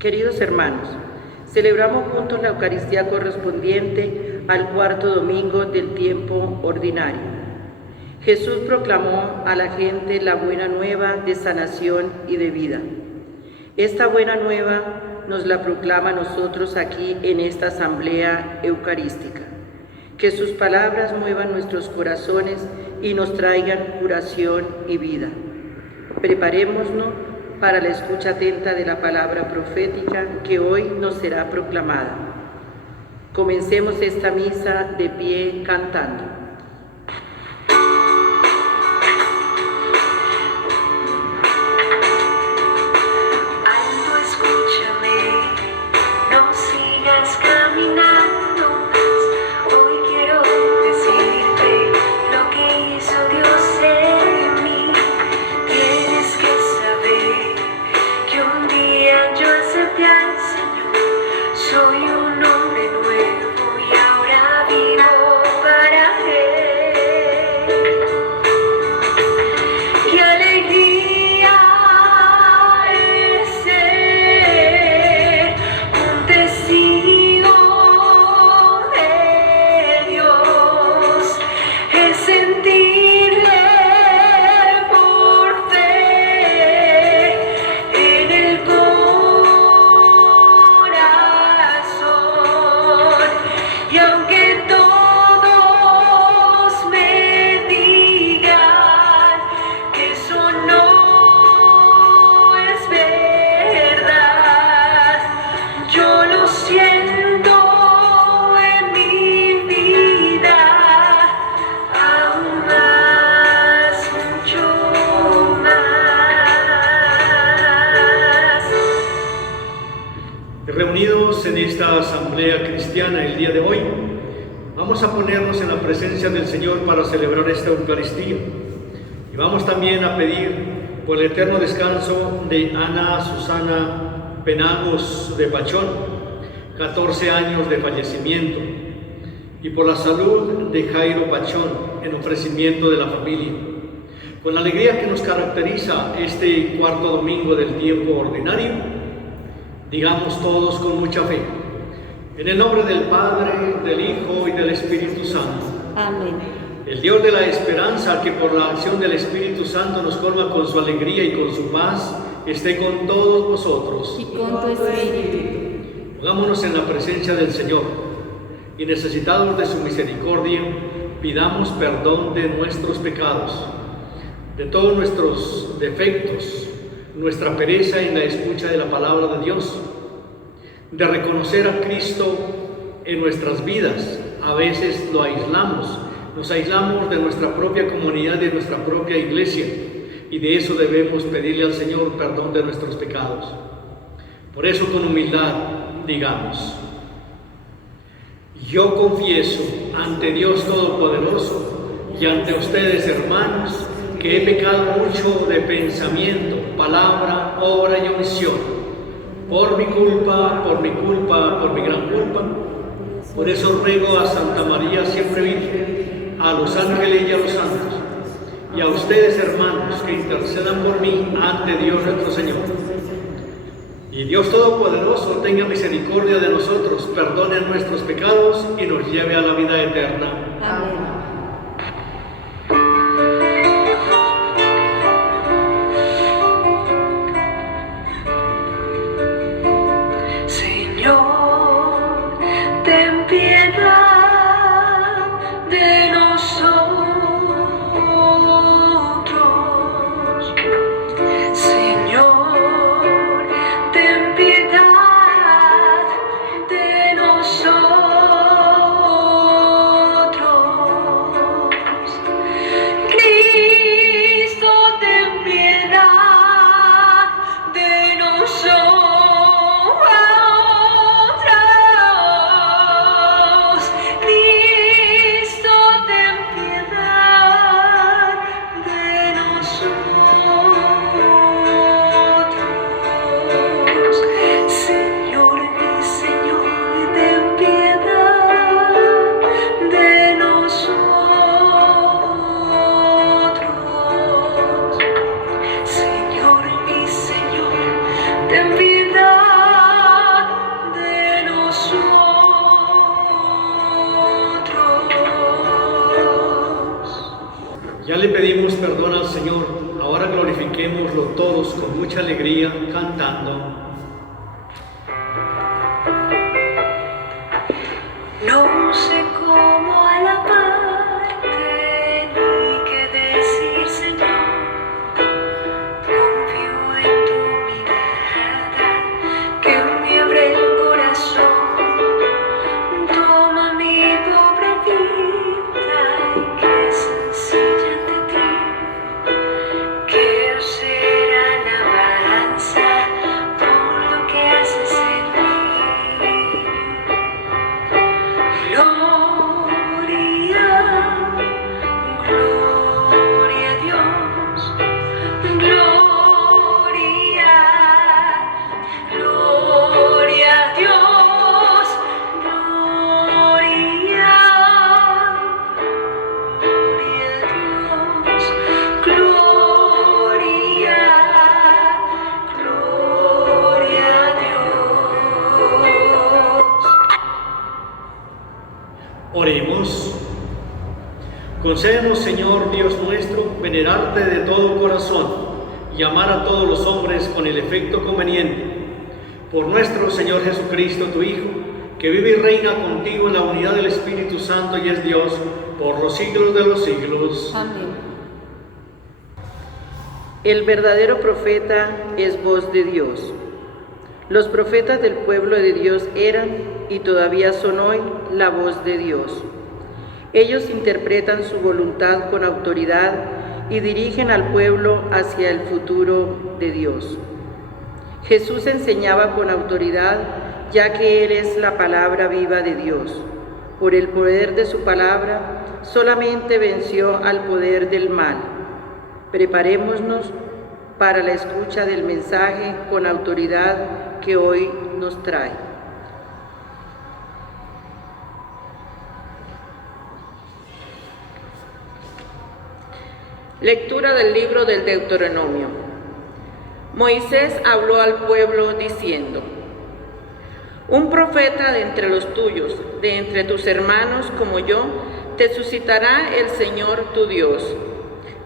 Queridos hermanos, celebramos juntos la Eucaristía correspondiente al cuarto domingo del tiempo ordinario. Jesús proclamó a la gente la buena nueva de sanación y de vida. Esta buena nueva nos la proclama a nosotros aquí en esta asamblea eucarística. Que sus palabras muevan nuestros corazones y nos traigan curación y vida. Preparémonos para la escucha atenta de la palabra profética que hoy nos será proclamada. Comencemos esta misa de pie cantando. Alto, escúchame, no sigas caminando más. Hoy quiero decirte lo que hizo Dios en mí. Tienes que saber que un día yo acepté al Señor. Soy un hombre nuevo y ahora vivo para Él. ¡Qué alegría es ser un testigo de Dios! Es sentirle por fe en el corazón. Y aunque todos me digan que eso no es verdad, yo lo siento en mi vida aún más, mucho más. Reunidos en esta asamblea cristiana el día de hoy, vamos a ponernos en la presencia del Señor para celebrar esta Eucaristía. Y vamos también a pedir por el eterno descanso de Ana Susana Penagos de Pachón, 14 años de fallecimiento, y por la salud de Jairo Pachón en ofrecimiento de la familia. Con la alegría que nos caracteriza este cuarto domingo del tiempo ordinario, digamos todos con mucha fe: en el nombre del Padre, del Hijo y del Espíritu Santo. Amén. El Dios de la esperanza, que por la acción del Espíritu Santo nos colma con su alegría y con su paz, esté con todos vosotros. Y con tu espíritu. Pongámonos en la presencia del Señor y, necesitados de su misericordia, pidamos perdón de nuestros pecados, de todos nuestros defectos, nuestra pereza en la escucha de la palabra de Dios, de reconocer a Cristo en nuestras vidas. A veces lo aislamos, nos aislamos de nuestra propia comunidad, de nuestra propia iglesia, y de eso debemos pedirle al Señor perdón de nuestros pecados. Por eso, con humildad, digamos: yo confieso ante Dios Todopoderoso y ante ustedes, hermanos, que he pecado mucho de pensamiento, palabra, obra y omisión, por mi culpa, por mi gran culpa. Por eso ruego a Santa María siempre Virgen, a los ángeles y a los santos, y a ustedes, hermanos, que intercedan por mí ante Dios nuestro Señor. Y Dios Todopoderoso tenga misericordia de nosotros, perdone nuestros pecados y nos lleve a la vida eterna. Amén. Señor, ten piedad de nosotros. Señor, ten piedad de nosotros. pedimos perdón al Señor, ahora glorifiquémoslo todos con mucha alegría, cantando. No sé cómo alabarte ni qué decir, Señor. Confío en tu mirada que me abre el corazón. Toma mi pobre vida y que sencilla ante ti. Quiero ser alabanza por lo que haces en mí. Gloria a Dios, gloria a Dios, gloria a Dios, gloria a Dios. Oremos. Concédenos, Señor Dios nuestro, venerarte de todo corazón y amar a todos los hombres con el efecto conveniente. Por nuestro Señor Jesucristo, tu Hijo, que vive y reina contigo en la unidad del Espíritu Santo y es Dios por los siglos de los siglos. Amén. El verdadero profeta es voz de Dios. Los profetas del pueblo de Dios eran y todavía son hoy la voz de Dios. Ellos interpretan su voluntad con autoridad y dirigen al pueblo hacia el futuro de Dios. Jesús enseñaba con autoridad, ya que Él es la palabra viva de Dios. Por el poder de su palabra, solamente venció al poder del mal. Preparémonos para la escucha del mensaje con autoridad que hoy nos trae. Lectura del libro del Deuteronomio. Moisés habló al pueblo diciendo: Un profeta de entre los tuyos, de entre tus hermanos como yo, te suscitará el Señor tu Dios.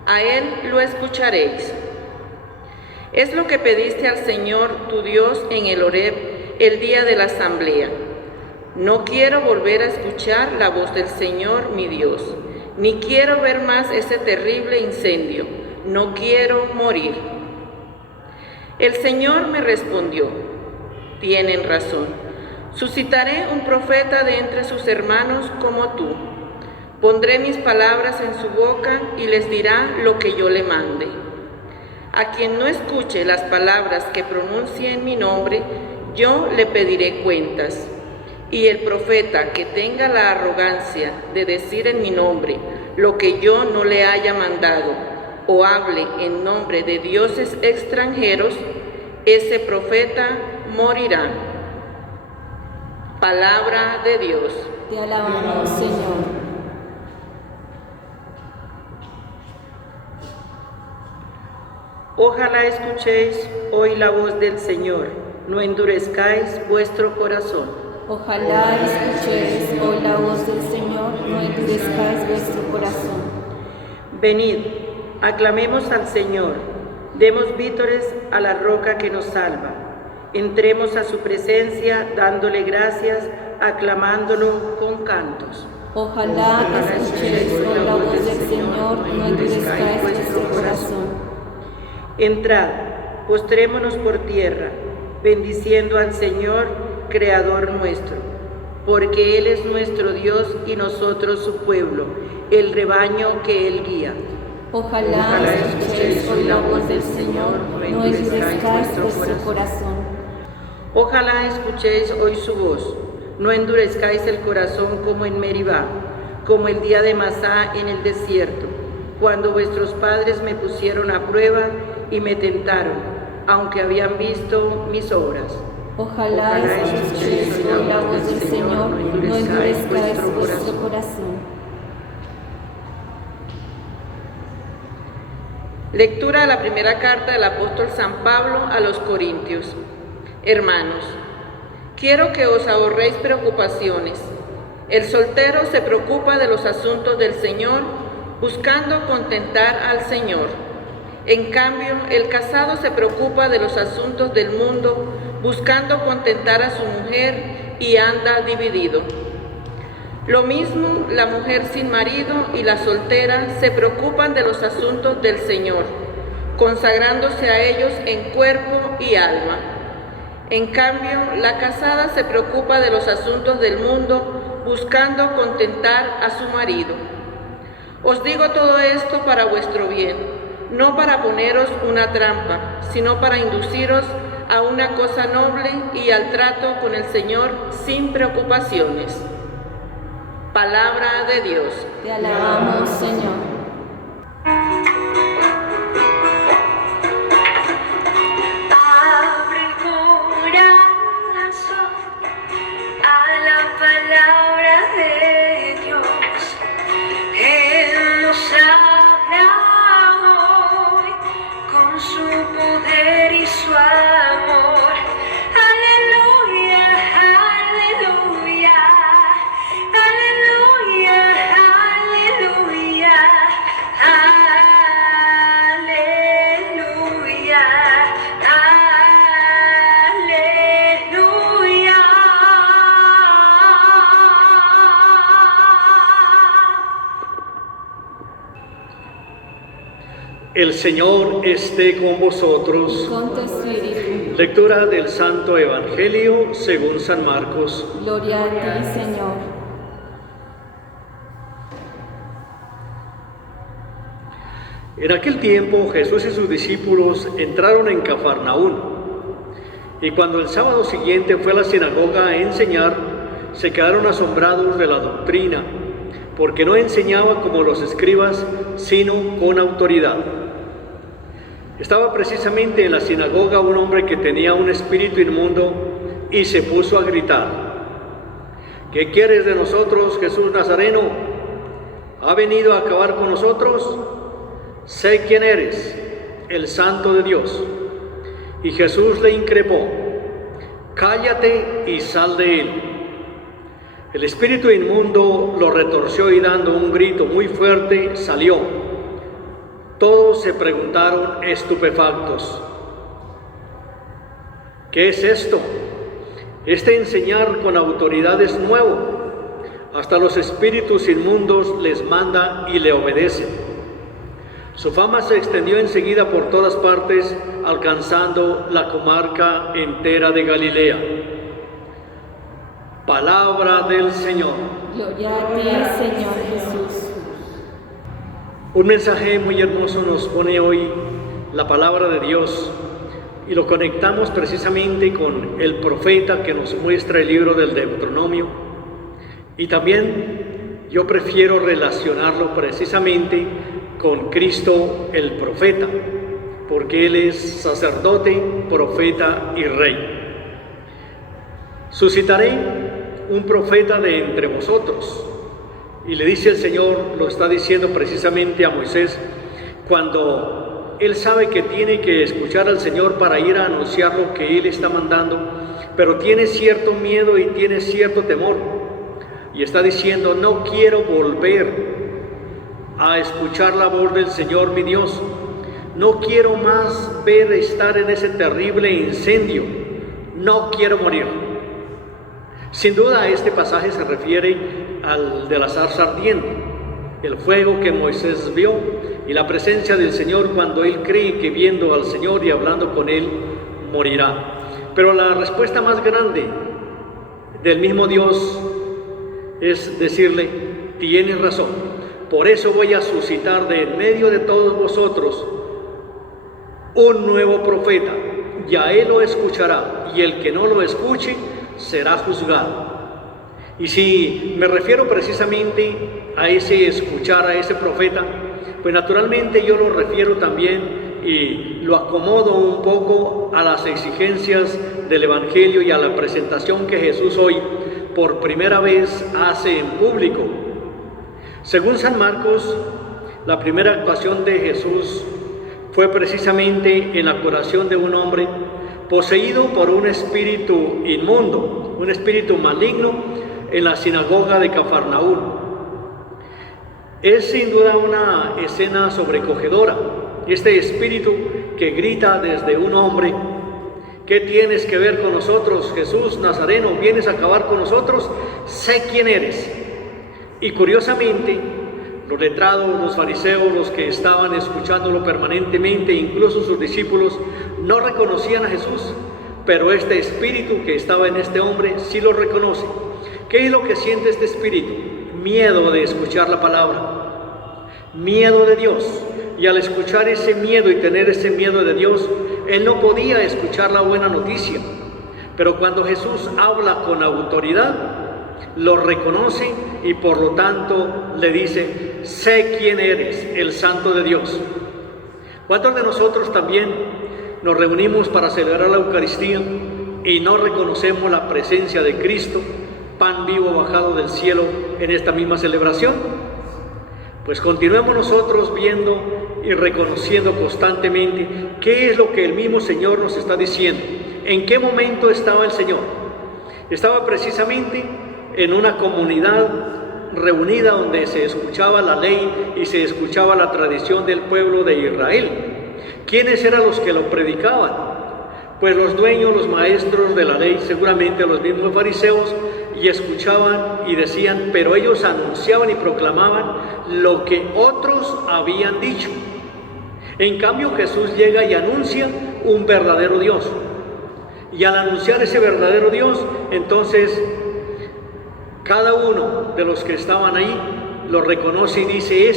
A él lo escucharéis. Es lo que pediste al Señor tu Dios en el Horeb el día de la asamblea. No quiero volver a escuchar la voz del Señor mi Dios, ni quiero ver más ese terrible incendio, no quiero morir. El Señor me respondió: tienen razón, suscitaré un profeta de entre sus hermanos como tú. Pondré mis palabras en su boca y les dirá lo que yo le mande. A quien no escuche las palabras que pronuncie en mi nombre, yo le pediré cuentas. Y el profeta que tenga la arrogancia de decir en mi nombre lo que yo no le haya mandado, o hable en nombre de dioses extranjeros, ese profeta morirá. Palabra de Dios. Te alabamos, Señor. Ojalá escuchéis hoy la voz del Señor, no endurezcáis vuestro corazón. Ojalá escuchéis hoy la voz del Señor, no endurezcáis vuestro corazón. Venid, aclamemos al Señor, demos vítores a la roca que nos salva. Entremos a su presencia dándole gracias, aclamándolo con cantos. Ojalá escuchéis hoy la voz del Señor, no endurezcáis vuestro corazón. Entrad, postrémonos por tierra, bendiciendo al Señor, Creador nuestro, porque Él es nuestro Dios y nosotros su pueblo, el rebaño que Él guía. Ojalá escuchéis hoy la voz del Señor, no endurezcáis vuestro corazón. Ojalá escuchéis hoy su voz, no endurezcáis el corazón como en Meribá, como el día de Masá en el desierto, cuando vuestros padres me pusieron a prueba y me tentaron, aunque habían visto mis obras. Ojalá escuchéis hoy la voz del Señor, no endurezcáis vuestro corazón. Lectura de la primera carta del apóstol San Pablo a los Corintios. Hermanos, quiero que os ahorréis preocupaciones. El soltero se preocupa de los asuntos del Señor, buscando contentar al Señor. En cambio, el casado se preocupa de los asuntos del mundo, buscando contentar a su mujer y anda dividido. Lo mismo la mujer sin marido y la soltera se preocupan de los asuntos del Señor, consagrándose a ellos en cuerpo y alma. En cambio, la casada se preocupa de los asuntos del mundo, buscando contentar a su marido. Os digo todo esto para vuestro bien, no para poneros una trampa, sino para induciros a una cosa noble y al trato con el Señor sin preocupaciones. Palabra de Dios. Te alabamos, Señor. Abre el corazón a la palabra de Dios. Él nos habla hoy con su poder y su amor. Aleluya, aleluya, aleluya, aleluya, aleluya, aleluya. El Señor esté con vosotros. Con tu espíritu. Lectura del Santo Evangelio según San Marcos. Gloria a ti, Señor. En aquel tiempo Jesús y sus discípulos entraron en Cafarnaún, y cuando el sábado siguiente fue a la sinagoga a enseñar, se quedaron asombrados de la doctrina, porque no enseñaba como los escribas, sino con autoridad. Estaba precisamente en la sinagoga un hombre que tenía un espíritu inmundo y se puso a gritar: ¿Qué quieres de nosotros, Jesús Nazareno? ¿Ha venido a acabar con nosotros? Sé quién eres, el Santo de Dios. Y Jesús le increpó: cállate y sal de él. El espíritu inmundo lo retorció y dando un grito muy fuerte salió. Todos se preguntaron estupefactos: ¿qué es esto? Este enseñar con autoridad es nuevo. Hasta los espíritus inmundos les manda y le obedecen. Su fama se extendió enseguida por todas partes, alcanzando la comarca entera de Galilea. Palabra del Señor. Gloria a ti, Señor Jesús. Un mensaje muy hermoso nos pone hoy la palabra de Dios, y lo conectamos precisamente con el profeta que nos muestra el libro del Deuteronomio. Y también yo prefiero relacionarlo precisamente con Cristo el profeta, porque Él es sacerdote, profeta y rey. Suscitaré un profeta de entre vosotros. Y le dice el Señor, lo está diciendo precisamente a Moisés, cuando él sabe que tiene que escuchar al Señor para ir a anunciar lo que Él está mandando, pero tiene cierto miedo y tiene cierto temor. Y está diciendo: no quiero volver a escuchar la voz del Señor mi Dios. No quiero más ver estar en ese terrible incendio. No quiero morir. Sin duda este pasaje se refiere al de la zarza ardiente, el fuego que Moisés vio y la presencia del Señor cuando él cree que viendo al Señor y hablando con Él morirá. Pero la respuesta más grande del mismo Dios es decirle: tienes razón, por eso voy a suscitar de en medio de todos vosotros un nuevo profeta, y a él lo escuchará, y el que no lo escuche será juzgado. Y si me refiero precisamente a ese escuchar a ese profeta, pues naturalmente yo lo refiero también y lo acomodo un poco a las exigencias del Evangelio y a la presentación que Jesús hoy por primera vez hace en público. Según San Marcos, la primera actuación de Jesús fue precisamente en la curación de un hombre poseído por un espíritu inmundo, un espíritu maligno, en la sinagoga de Cafarnaún. Es sin duda una escena sobrecogedora. Este espíritu que grita desde un hombre: ¿qué tienes que ver con nosotros, Jesús Nazareno? ¿Vienes a acabar con nosotros? Sé quién eres. Y curiosamente, los letrados, los fariseos, los que estaban escuchándolo permanentemente, incluso sus discípulos, no reconocían a Jesús, pero este espíritu que estaba en este hombre sí lo reconoce. ¿Qué es lo que siente este espíritu? Miedo de escuchar la palabra, miedo de Dios. Y al escuchar ese miedo y tener ese miedo de Dios, él no podía escuchar la buena noticia. Pero cuando Jesús habla con autoridad, lo reconoce y por lo tanto le dice: sé quién eres, el Santo de Dios. ¿Cuántos de nosotros también nos reunimos para celebrar la Eucaristía y no reconocemos la presencia de Cristo, pan vivo bajado del cielo, en esta misma celebración? Pues continuemos nosotros viendo y reconociendo constantemente qué es lo que el mismo Señor nos está diciendo. ¿En qué momento estaba el Señor? Estaba precisamente en una comunidad reunida donde se escuchaba la ley y se escuchaba la tradición del pueblo de Israel. ¿Quiénes eran los que lo predicaban? Pues los dueños, los maestros de la ley, seguramente los mismos fariseos, y escuchaban y decían, pero ellos anunciaban y proclamaban lo que otros habían dicho. En cambio, Jesús llega y anuncia un verdadero Dios. Y al anunciar ese verdadero Dios, entonces cada uno de los que estaban ahí lo reconoce y dice: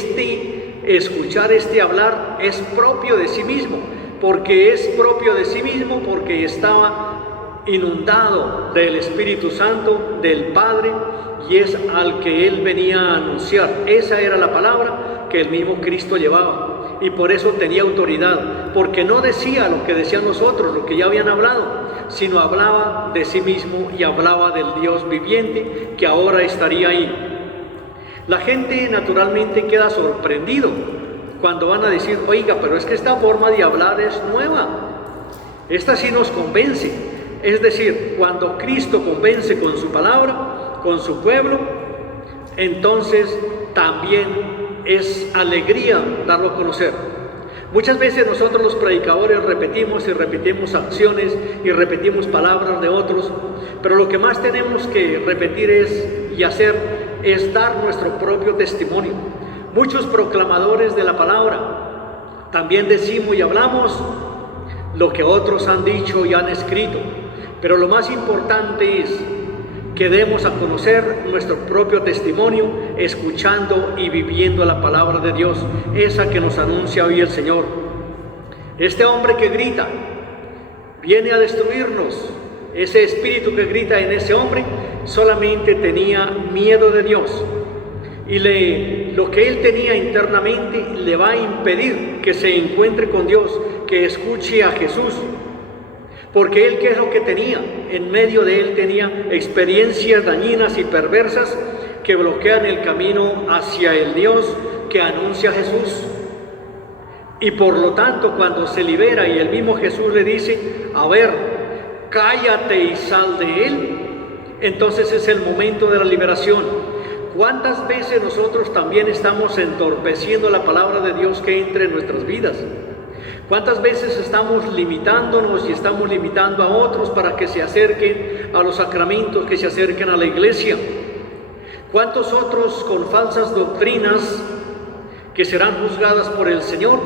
escuchar, hablar es propio de sí mismo, porque es propio de sí mismo, porque estaba inundado del Espíritu Santo, del Padre, y es al que él venía a anunciar. Esa era la palabra que el mismo Cristo llevaba, y por eso tenía autoridad, porque no decía lo que decían los otros, lo que ya habían hablado, sino hablaba de sí mismo y hablaba del Dios viviente que ahora estaría ahí. La gente naturalmente queda sorprendido cuando van a decir: oiga, pero es que esta forma de hablar es nueva, esta sí nos convence. Es decir, cuando Cristo convence con su palabra, con su pueblo, entonces también es alegría darlo a conocer. Muchas veces nosotros los predicadores repetimos y repetimos acciones y repetimos palabras de otros, pero lo que más tenemos que repetir y hacer es dar nuestro propio testimonio. Muchos proclamadores de la palabra también decimos y hablamos lo que otros han dicho y han escrito, pero lo más importante es que demos a conocer nuestro propio testimonio, escuchando y viviendo la palabra de Dios, esa que nos anuncia hoy el Señor. Este hombre que grita viene a destruirnos. Ese espíritu que grita en ese hombre solamente tenía miedo de Dios, y lo que él tenía internamente le va a impedir que se encuentre con Dios, que escuche a Jesús. Porque él, ¿qué es lo que tenía? En medio de él tenía experiencias dañinas y perversas que bloquean el camino hacia el Dios que anuncia a Jesús. Y por lo tanto, cuando se libera y el mismo Jesús le dice: a ver, cállate y sal de él, entonces es el momento de la liberación. ¿Cuántas veces nosotros también estamos entorpeciendo la palabra de Dios que entre en nuestras vidas? ¿Cuántas veces estamos limitándonos y estamos limitando a otros para que se acerquen a los sacramentos, que se acerquen a la iglesia? ¿Cuántos otros con falsas doctrinas que serán juzgadas por el Señor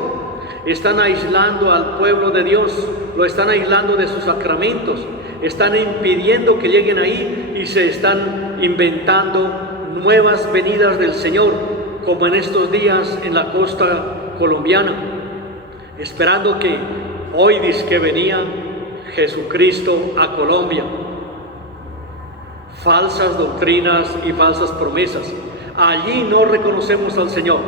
están aislando al pueblo de Dios, lo están aislando de sus sacramentos, están impidiendo que lleguen ahí y se están inventando nuevas venidas del Señor, como en estos días en la costa colombiana? Esperando que hoy dice que venía Jesucristo a Colombia. Falsas doctrinas y falsas promesas. Allí no reconocemos al Señor.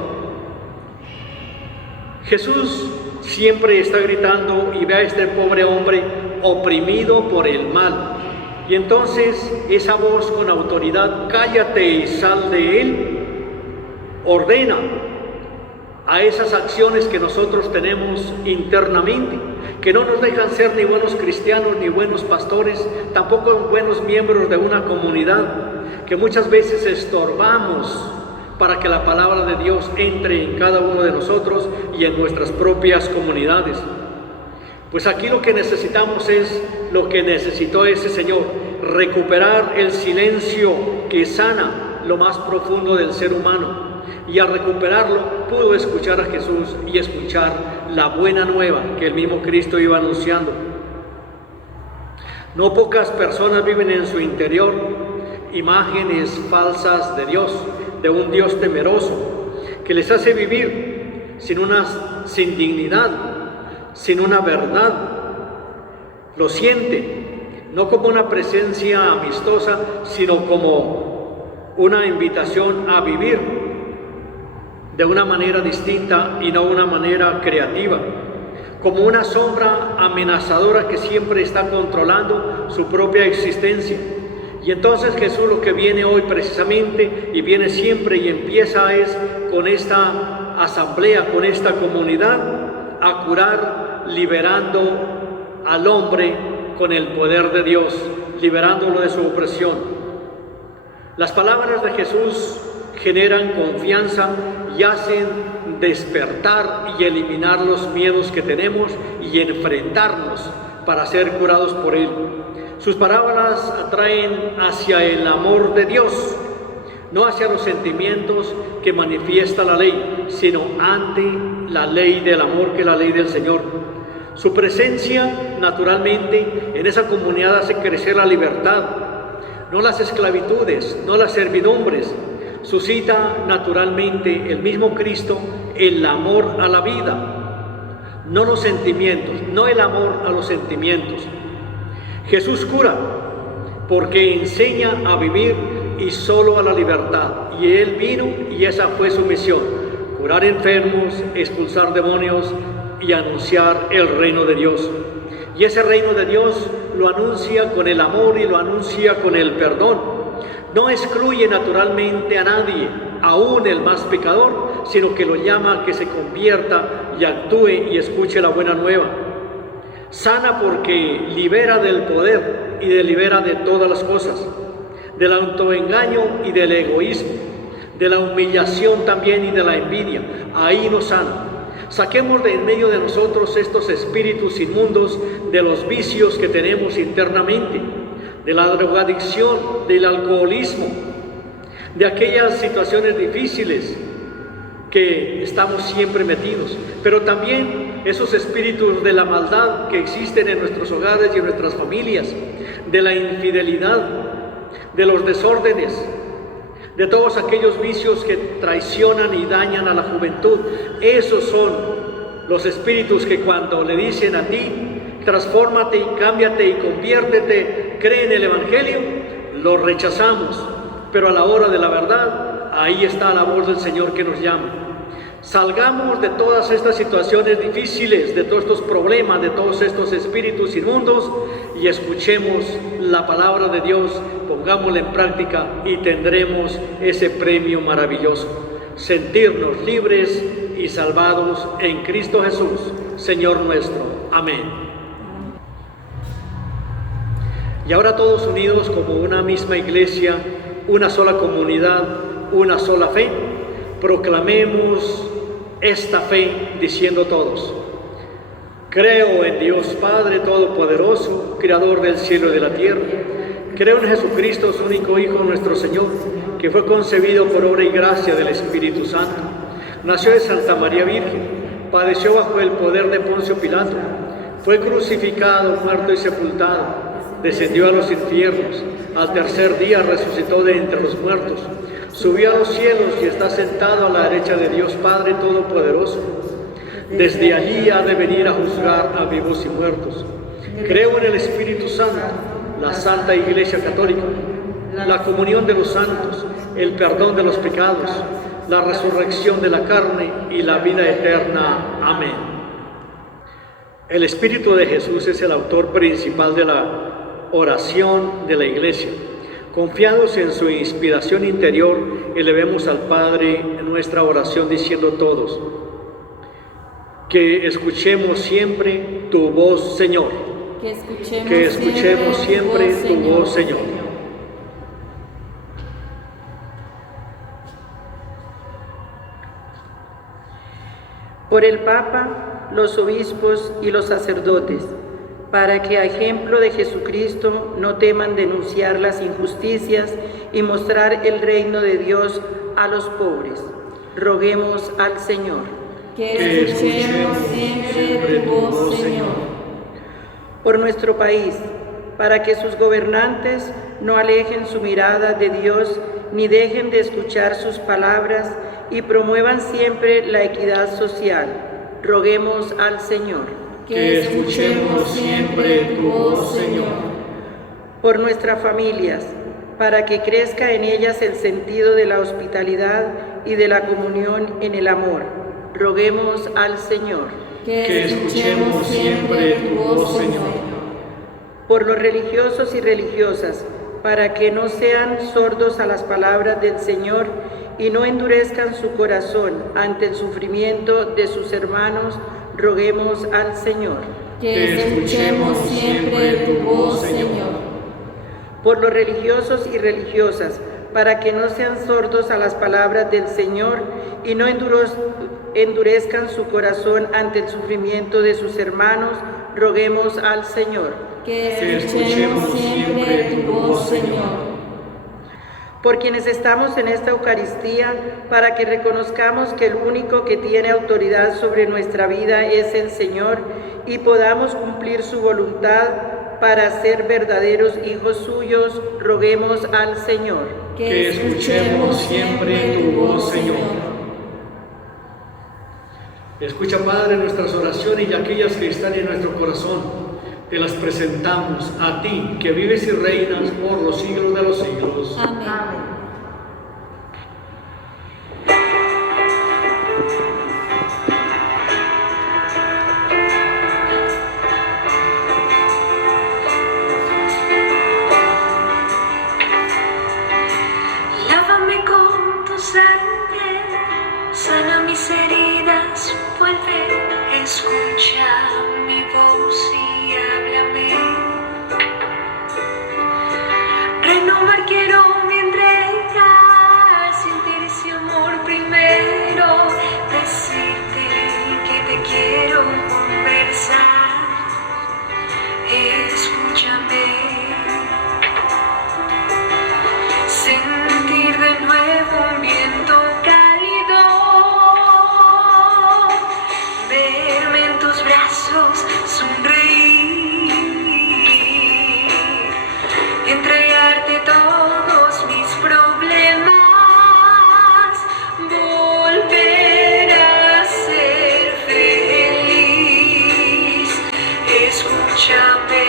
Jesús siempre está gritando y ve a este pobre hombre oprimido por el mal. Y entonces esa voz con autoridad: cállate y sal de él, ordena a esas acciones que nosotros tenemos internamente, que no nos dejan ser ni buenos cristianos, ni buenos pastores, tampoco buenos miembros de una comunidad, que muchas veces estorbamos para que la palabra de Dios entre en cada uno de nosotros y en nuestras propias comunidades. Pues aquí lo que necesitamos es lo que necesitó ese Señor, recuperar el silencio que sana lo más profundo del ser humano. Y al recuperarlo pudo escuchar a Jesús y escuchar la buena nueva que el mismo Cristo iba anunciando. No pocas personas viven en su interior imágenes falsas de Dios, de un Dios temeroso, que les hace vivir sin dignidad, sin una verdad. Lo sienten, no como una presencia amistosa, sino como una invitación a vivir de una manera distinta y no una manera creativa, como una sombra amenazadora que siempre está controlando su propia existencia. Y entonces Jesús lo que viene hoy precisamente, y viene siempre y empieza es con esta asamblea, con esta comunidad, a curar, liberando al hombre con el poder de Dios, liberándolo de su opresión. Las palabras de Jesús generan confianza y hacen despertar y eliminar los miedos que tenemos y enfrentarnos para ser curados por Él. Sus parábolas atraen hacia el amor de Dios, no hacia los sentimientos que manifiesta la ley, sino ante la ley del amor, que es la ley del Señor. Su presencia, naturalmente, en esa comunidad hace crecer la libertad, no las esclavitudes, no las servidumbres. Suscita naturalmente el mismo Cristo el amor a la vida, no los sentimientos, no el amor a los sentimientos. Jesús cura porque enseña a vivir y solo a la libertad, y Él vino y esa fue su misión: curar enfermos, expulsar demonios y anunciar el reino de Dios. Y ese reino de Dios lo anuncia con el amor y lo anuncia con el perdón. No excluye naturalmente a nadie, aún el más pecador, sino que lo llama a que se convierta y actúe y escuche la buena nueva. Sana porque libera del poder y libera de todas las cosas, del autoengaño y del egoísmo, de la humillación también y de la envidia. Ahí nos sana. Saquemos de en medio de nosotros estos espíritus inmundos de los vicios que tenemos internamente, de la drogadicción, del alcoholismo, de aquellas situaciones difíciles que estamos siempre metidos, pero también esos espíritus de la maldad que existen en nuestros hogares y en nuestras familias, de la infidelidad, de los desórdenes, de todos aquellos vicios que traicionan y dañan a la juventud. Esos son los espíritus que cuando le dicen a ti, transfórmate y cámbiate y conviértete, cree en el Evangelio, lo rechazamos, pero a la hora de la verdad, ahí está la voz del Señor que nos llama. Salgamos de todas estas situaciones difíciles, de todos estos problemas, de todos estos espíritus inmundos, y escuchemos la palabra de Dios, pongámosla en práctica y tendremos ese premio maravilloso: sentirnos libres y salvados en Cristo Jesús, Señor nuestro. Amén. Y ahora todos unidos como una misma iglesia, una sola comunidad, una sola fe, proclamemos esta fe diciendo todos: creo en Dios Padre Todopoderoso, Creador del cielo y de la tierra. Creo en Jesucristo, su único Hijo, nuestro Señor, que fue concebido por obra y gracia del Espíritu Santo. Nació de Santa María Virgen, padeció bajo el poder de Poncio Pilato, fue crucificado, muerto y sepultado, descendió a los infiernos, al tercer día resucitó de entre los muertos, subió a los cielos y está sentado a la derecha de Dios Padre Todopoderoso. Desde allí ha de venir a juzgar a vivos y muertos. Creo en el Espíritu Santo, la Santa Iglesia Católica, la comunión de los santos, el perdón de los pecados, la resurrección de la carne y la vida eterna. Amén. El Espíritu de Jesús es el autor principal de la oración de la Iglesia. Confiados en su inspiración interior, elevemos al Padre en nuestra oración diciendo todos: que escuchemos siempre tu voz, Señor. Que escuchemos siempre tu voz, Señor. por el Papa, los obispos y los sacerdotes, para que a ejemplo de Jesucristo no teman denunciar las injusticias y mostrar el reino de Dios a los pobres. Roguemos al Señor. Que escuchemos siempre tu voz, Señor. Por nuestro país, para que sus gobernantes no alejen su mirada de Dios ni dejen de escuchar sus palabras y promuevan siempre la equidad social. Roguemos al Señor. Que escuchemos siempre tu voz, Señor. Por nuestras familias, para que crezca en ellas el sentido de la hospitalidad y de la comunión en el amor. Roguemos al Señor. Que escuchemos siempre tu voz, Señor. Por los religiosos y religiosas, para que no sean sordos a las palabras del Señor y no endurezcan su corazón ante el sufrimiento de sus hermanos, roguemos al Señor. Que escuchemos siempre tu voz, Señor. Por los religiosos y religiosas, para que no sean sordos a las palabras del Señor y no endurezcan su corazón ante el sufrimiento de sus hermanos, roguemos al Señor. Que escuchemos siempre tu voz, Señor. Por quienes estamos en esta Eucaristía, para que reconozcamos que el único que tiene autoridad sobre nuestra vida es el Señor y podamos cumplir su voluntad para ser verdaderos hijos suyos, roguemos al Señor. Que escuchemos siempre tu voz, Señor. Escucha, Padre, nuestras oraciones y aquellas que están en nuestro corazón. Te las presentamos a ti, que vives y reinas por los siglos de los siglos. Amén. Lávame con tu sangre, sana mis heridas, vuelve, escucha mi voz y háblame. Renovar quiero mi entrega, sentir ese amor primero, decirte que te quiero conversar. Escúchame. Sentir de nuevo un viento cálido, verme en tus brazos, sonreír, entregarte todos mis problemas, volver a ser feliz. Escúchame.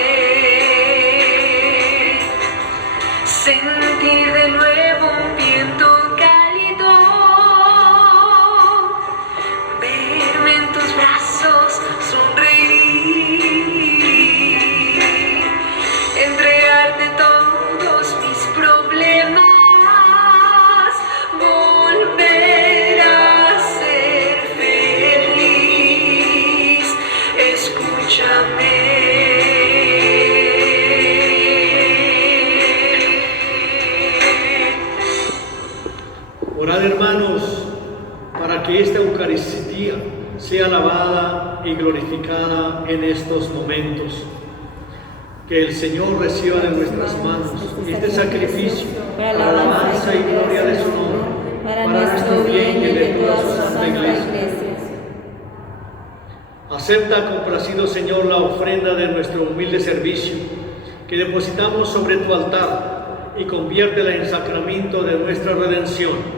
Sentir de nuevo un viento cálido, verme en tus brazos, sonreír, entregarte todos mis problemas, volver a ser feliz. Escúchame. Orad, hermanos, para que esta Eucaristía sea alabada y glorificada en estos momentos. Que el Señor reciba de nuestras manos este sacrificio para la alabanza y gloria de su nombre, para nuestro bien y el de toda su santa Iglesia. Acepta, complacido Señor, la ofrenda de nuestro humilde servicio que depositamos sobre tu altar y conviértela en sacramento de nuestra redención.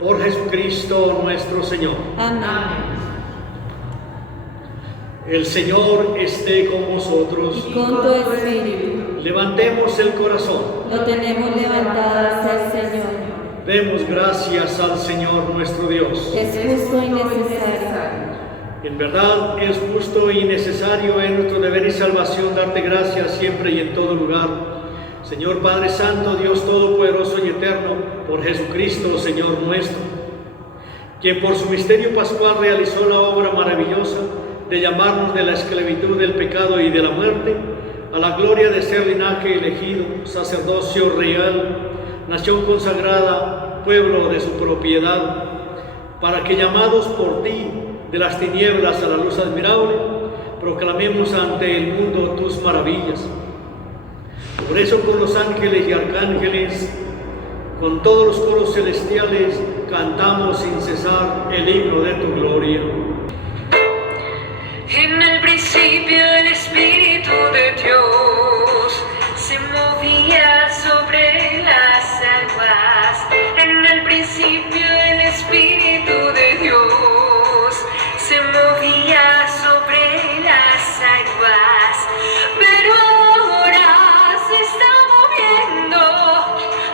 Por Jesucristo nuestro Señor. Amén. El Señor esté con vosotros. Y con tu espíritu. Levantemos el corazón. Lo tenemos levantado hacia el Señor. Demos gracias al Señor nuestro Dios. Es justo y necesario. En verdad es justo y necesario, en nuestro deber y salvación, darte gracias siempre y en todo lugar. Señor Padre Santo, Dios Todopoderoso y Eterno, por Jesucristo, Señor nuestro, quien por su misterio pascual realizó la obra maravillosa de llamarnos de la esclavitud del pecado y de la muerte a la gloria de ser linaje elegido, sacerdocio real, nación consagrada, pueblo de su propiedad, para que llamados por ti de las tinieblas a la luz admirable, proclamemos ante el mundo tus maravillas. Por eso con los ángeles y arcángeles, con todos los coros celestiales, cantamos sin cesar el himno de tu gloria. En el principio el Espíritu de Dios se movía sobre las aguas. En el principio el Espíritu de Dios se movía sobre las aguas. Pero ahora se está moviendo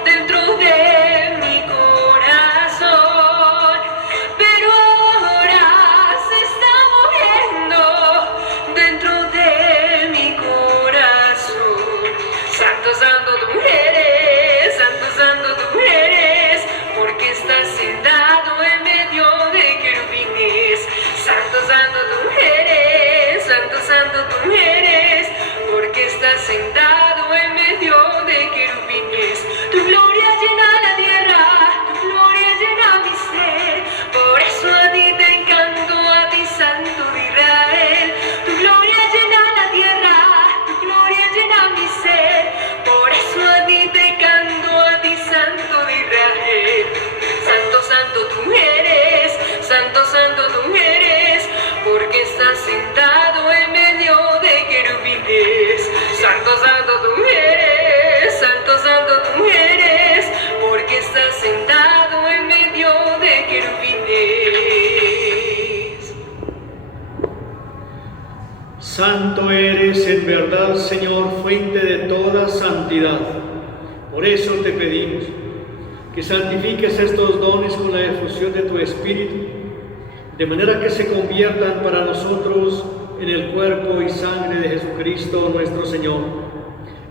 dentro de mi corazón. Pero ahora se está moviendo dentro de mi corazón. Santo, santo tú eres, porque estás sentado en medio de querubines. Santo, santo tú eres, porque estás sentado en medio de querubines. Tu gloria llena la tierra, tu gloria llena mi ser. Por eso a ti te canto, a ti Santo de Israel. Tu gloria llena la tierra, tu gloria llena mi ser. Por eso a ti te canto, a ti Santo de Israel. Santo, santo tú eres, porque estás sentado en medio de querubines. Santo, santo tú eres, porque estás sentado en medio de querubines. Santo eres en verdad, Señor, fuente de toda santidad. Por eso te pedimos que santifiques estos dones con la efusión de tu Espíritu, de manera que se conviertan para nosotros en el cuerpo y sangre de Jesucristo nuestro Señor,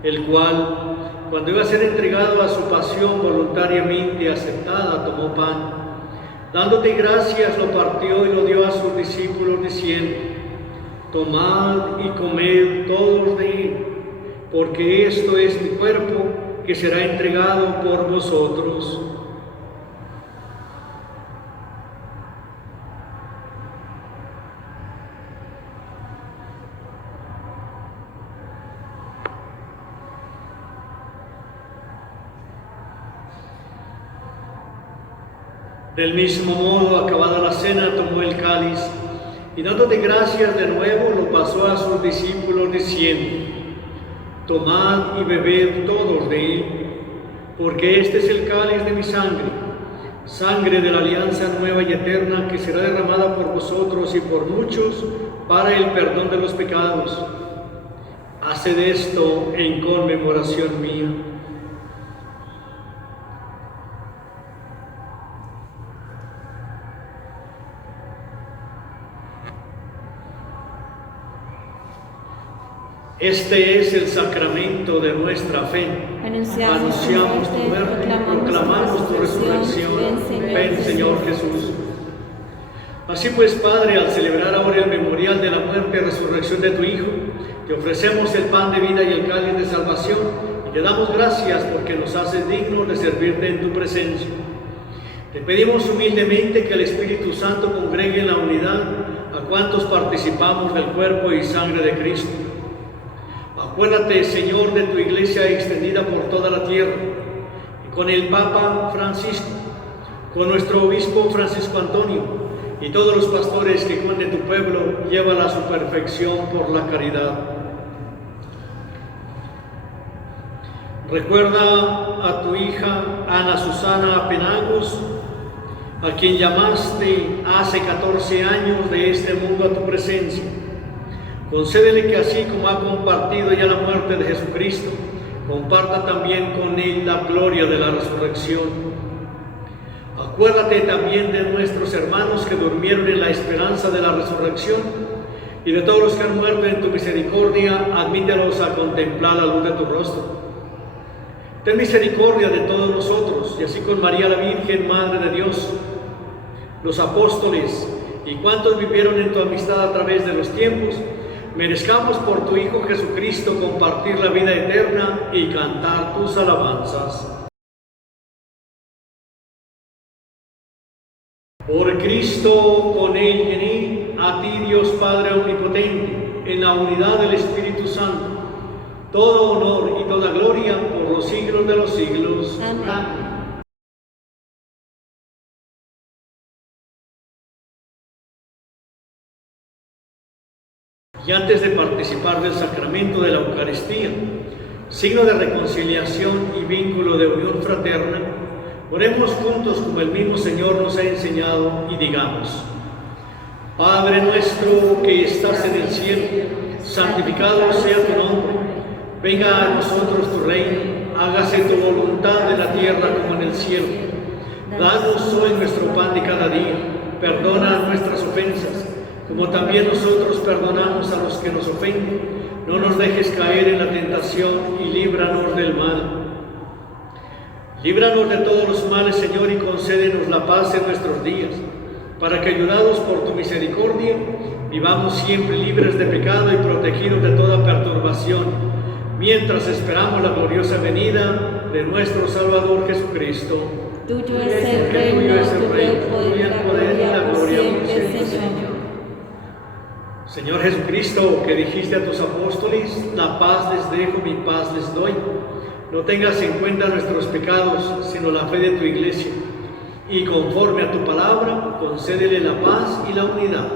el cual, cuando iba a ser entregado a su pasión voluntariamente aceptada, tomó pan, dándote gracias, lo partió y lo dio a sus discípulos, diciendo: tomad y comed todos de él, porque esto es mi cuerpo, que será entregado por vosotros. Del mismo modo, acabada la cena, tomó el cáliz y dándote gracias de nuevo, lo pasó a sus discípulos, diciendo: tomad y bebed todos de él, porque este es el cáliz de mi sangre, sangre de la alianza nueva y eterna, que será derramada por vosotros y por muchos para el perdón de los pecados. Haced esto en conmemoración mía. Este es el sacramento de nuestra fe. Anunciamos tu muerte y proclamamos tu resurrección. Ven, Señor Jesús. Así pues, Padre, al celebrar ahora el memorial de la muerte y resurrección de tu Hijo, te ofrecemos el pan de vida y el cáliz de salvación, y te damos gracias porque nos haces dignos de servirte en tu presencia. Te pedimos humildemente que el Espíritu Santo congregue en la unidad a cuantos participamos del cuerpo y sangre de Cristo. Acuérdate, Señor, de tu iglesia extendida por toda la tierra, y con el Papa Francisco, con nuestro obispo Francisco Antonio, y todos los pastores que con de tu pueblo llevan a su perfección por la caridad. Recuerda a tu hija Ana Susana Penagos, a quien llamaste hace 14 años de este mundo a tu presencia. Concédele que así como ha compartido ya la muerte de Jesucristo, comparta también con él la gloria de la resurrección. Acuérdate también de nuestros hermanos que durmieron en la esperanza de la resurrección, y de todos los que han muerto en tu misericordia, admítelos a contemplar la luz de tu rostro. Ten misericordia de todos nosotros, y así con María la Virgen, Madre de Dios, los apóstoles y cuantos vivieron en tu amistad a través de los tiempos, merezcamos por tu Hijo Jesucristo compartir la vida eterna y cantar tus alabanzas. Por Cristo, con Él y en Él, a ti, Dios Padre Omnipotente, en la unidad del Espíritu Santo, todo honor y toda gloria por los siglos de los siglos. Amén. Y antes de participar del sacramento de la Eucaristía, signo de reconciliación y vínculo de unión fraterna, oremos juntos como el mismo Señor nos ha enseñado y digamos: Padre nuestro que estás en el cielo, santificado sea tu nombre. Venga a nosotros tu reino, hágase tu voluntad en la tierra como en el cielo. Danos hoy nuestro pan de cada día, perdona nuestras ofensas, como también nosotros perdonamos a los que nos ofenden. No nos dejes caer en la tentación y líbranos del mal. Líbranos de todos los males, Señor, y concédenos la paz en nuestros días, para que, ayudados por tu misericordia, vivamos siempre libres de pecado y protegidos de toda perturbación, mientras esperamos la gloriosa venida de nuestro Salvador Jesucristo. Tuyo es el reino, tuyo el poder y la gloria por siempre, Señor. Señor Jesucristo, que dijiste a tus apóstoles: la paz les dejo, mi paz les doy. No tengas en cuenta nuestros pecados, sino la fe de tu iglesia. Y conforme a tu palabra, concédele la paz y la unidad.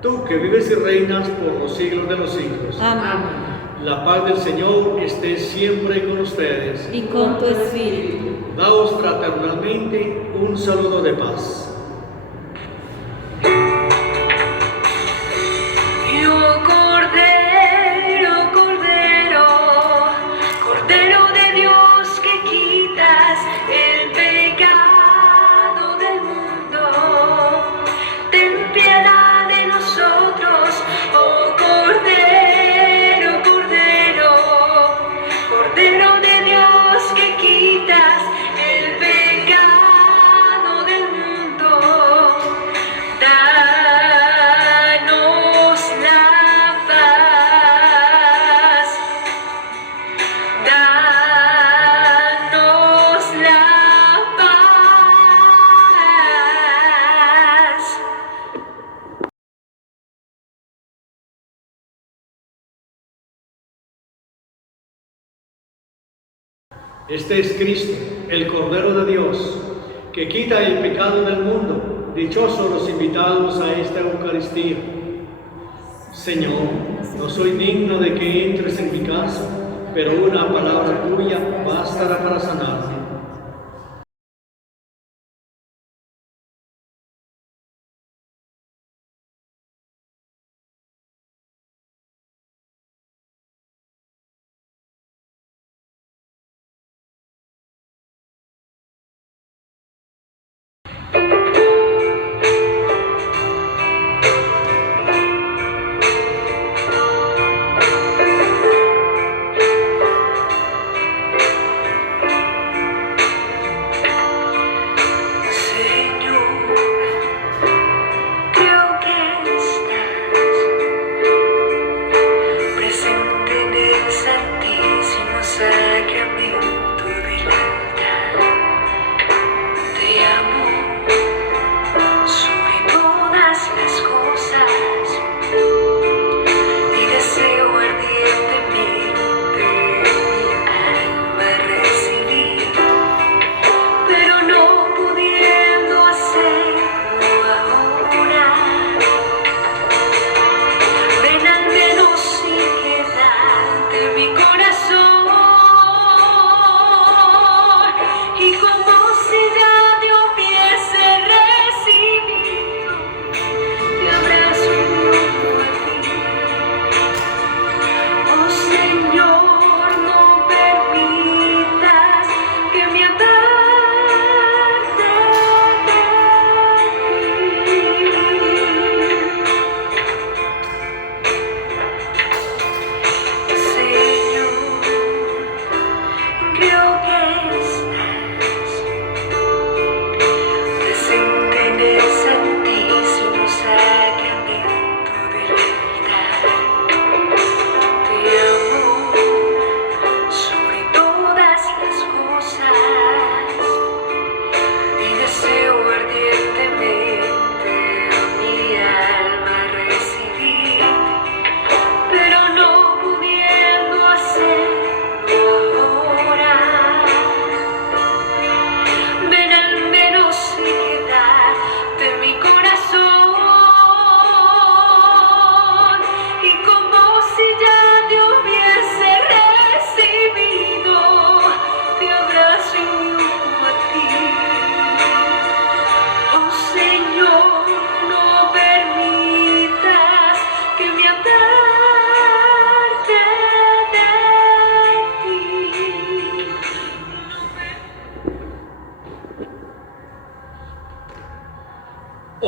Tú que vives y reinas por los siglos de los siglos. Amén. La paz del Señor esté siempre con ustedes. Y con tu espíritu. Daos fraternalmente un saludo de paz. Este es Cristo, el Cordero de Dios, que quita el pecado del mundo. Dichosos los invitados a esta Eucaristía. Señor, no soy digno de que entres en mi casa, pero una palabra tuya bastará para sanarme.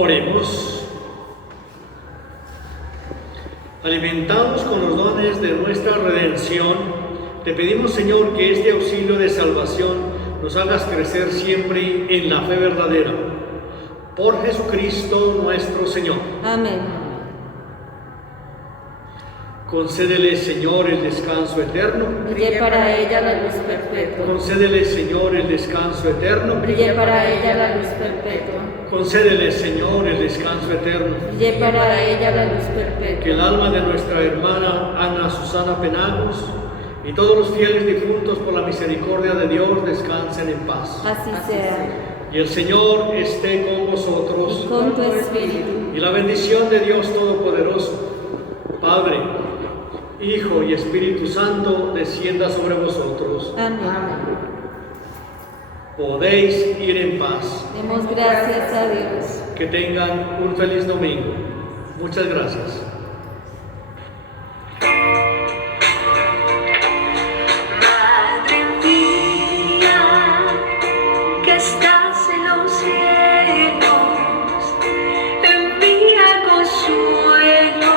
Oremos. Alimentados con los dones de nuestra redención, te pedimos, Señor, que este auxilio de salvación nos hagas crecer siempre en la fe verdadera. Por Jesucristo nuestro Señor. Amén. Concédele, Señor, el descanso eterno. Brille para ella la luz perpetua. Concédele, Señor, el descanso eterno. Brille para ella la luz perpetua. Concédele, Señor, el descanso eterno. Brille para ella la luz perpetua. Que el alma de nuestra hermana Ana Susana Penagos y todos los fieles difuntos por la misericordia de Dios descansen en paz. Así sea. Y el Señor esté con vosotros. Y con tu espíritu. Y la bendición de Dios Todopoderoso, Padre, Hijo y Espíritu Santo, descienda sobre vosotros. Amén. Podéis ir en paz. Demos gracias a Dios. Que tengan un feliz domingo. Muchas gracias. Madre mía, que estás en los cielos, envía consuelo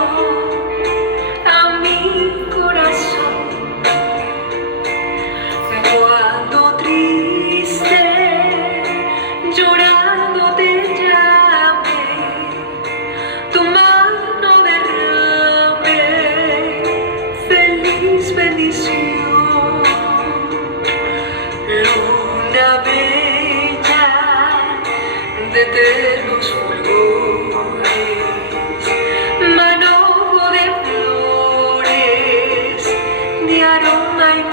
a mi corazón. Cuando triste, llorando te llame, tu mano derrame feliz bendición. Luna bella de eternos fulgores, manojo de flores, de aroma y